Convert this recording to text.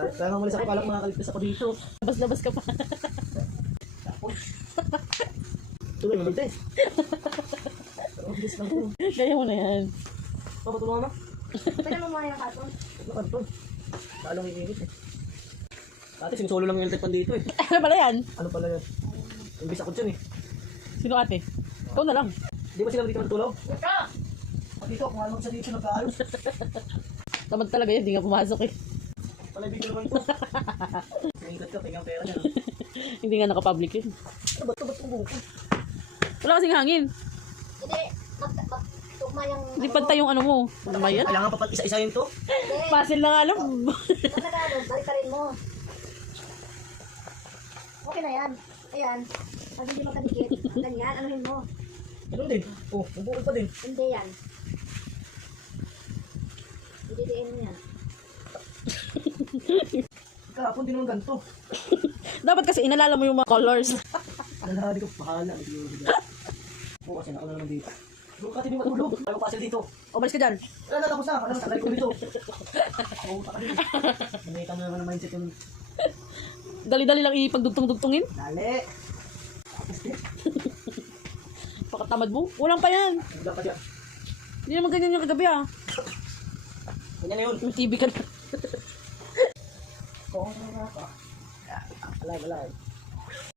Kaya nga muli sa kapalak mga kaligtas ako dito. Labas-labas ka pa. Tapos. Tuloy mo dito eh. Pero bilis lang ito. Kaya mo na yan. Papatulungan na. Pwede mo muna yung katon. Ano to? Lalong iinit eh. Ate, sinusolo lang yung L-type dito eh. Ano pala yan? Ano pala yan? Imbis ako dyan eh. Sino ate? Ikaw na lang. Di ba sila dito magtulog? Ito! Dito, kung ano sa dito nagkaalos. Tamad talaga yan, di nga pumasok eh. Palibig ko naman ito. Siningkat ka, tingnan pera niya. Hindi nga nakapublic yun. Ano ba ito? Ba't itong buko? Wala kasing hangin. Hindi, tugma yung... Hindi pantay yung ano mo. Ano ba yan? Kailangan pa pat isa-isayin to? Hindi, Puzzle lang alam. pag nagano, balik mo. Okay na yan. Ayan. Pag hindi magkadikit, ganyan, anuhin mo. Ano din? Oh, mabuo pa din. Hindi yan. Ididiin mo yan. Kahapon din naman ganito. Dapat kasi inalala mo yung mga colors. Alahadi ko, bahala. Oo, kasi nauna naman dito. Bro, kasi di matulog. Ayaw pa sila dito. O, balis ka dyan. Wala na, tapos na. Alam, tagal ko dito. Oo, taka din. Nangyay mo naman ang mindset yung... Dali-dali lang ipagdugtong-dugtongin. Dali. Tapos din. Pakatamad mo. Walang pa yan. Wala pa dyan. Hindi naman ganyan yung kagabi ah. Ganyan na yun. May TV ka na. Oo, wala pa. Alay.